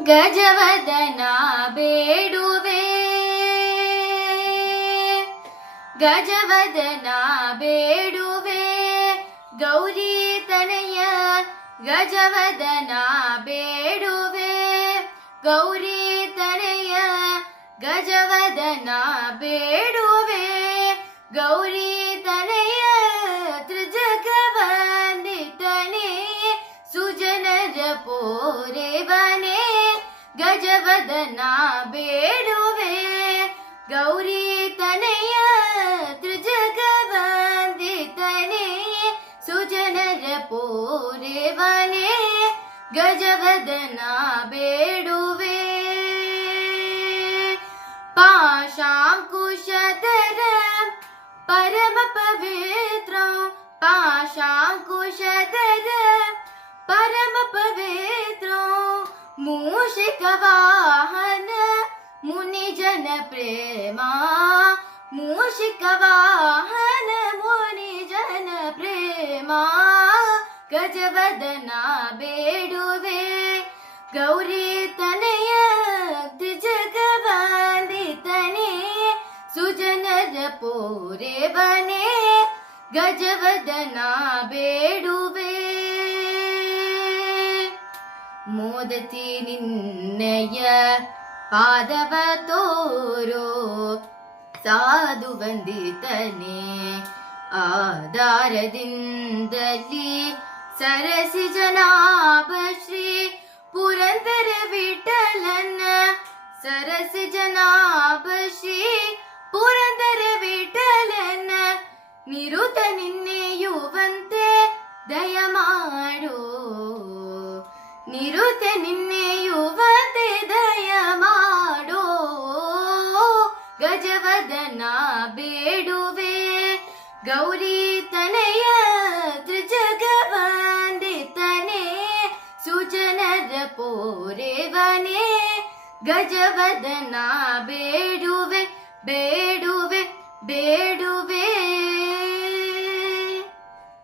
ಗಜವದನ ಬೇಡುವೆ ಗಜವದನ ಬೇಡುವೆ ಗೌರಿ ತನಯ ಗಜವದನ ಬೇಡುವೆ ಗೌರಿ ತನಯ ಗಜವದನ ಬೇಡುವೆ ಗೌರಿ ತನಯ ತ್ರಿಜಗವಂದಿತನೇ ಸುಜನರ ಪೋರೆವನೇ ಗಜವದನ ಬೇಡುವೆ ಗೌರಿ ತನಯ ತ್ರಿಜಗವಂದಿತನೇ ಸುಜನರ ಪೋರೆವನೇ ಗಜವದನ ಬೇಡುವೆ ಪಾಶಾಂಕುಶಧರ ಪರಮ ಪವಿತ್ರ ಪಾಶಾಂಕುಶಧರ ಪರಮ ಪವಿತ್ರ ಮೂಷಿಕ ವಾಹನ ಮುನಿಜನ ಪ್ರೇಮ ಮೂಷಿಕ ವಾಹನ ಮುನಿಜನ ಪ್ರೇಮ ಗಜವದನ ಬೇಡುವೆ ಗೌರಿ ತನಯ ತ್ರಿಜಗವಂದಿತನೇ ಸುಜನರ ಪೋರೆವನೇ ಗಜವದನ ಬೇಡುವೆ ಮೋದತಿ ನಿನ್ನಯ ಪಾದವ ತೋರೋ ಸಾಧು ವಂದಿತನೇ ಆಧಾರದಿಂದಲಿ ಸರಸಿ ಜನಾಭ ಶ್ರೀ ಪುರಂದರ ವಿಠಲನ ಸರಸಿ ಜನಾಭ ಶ್ರೀ ಪುರಂದರ ವಿಠಲನ ನಿರುತ ನಿನ್ನೆಯುವಂತೆ ದಯಮಾಡೋ ನಿರುತ ನಿನ್ನೆಯುವಂತೆ ದಯಮಾಡೋ ಗಜವದನ ಬೇಡುವೆ ಗೌರಿ ತನಯ ತ್ರಿಜಗವಂದಿತನೇ ಸುಜನರ ಪೋರೆವನೇ ಗಜವದನ ಬೇಡುವೆ ಬೇಡುವೆ ಬೇಡುವೆ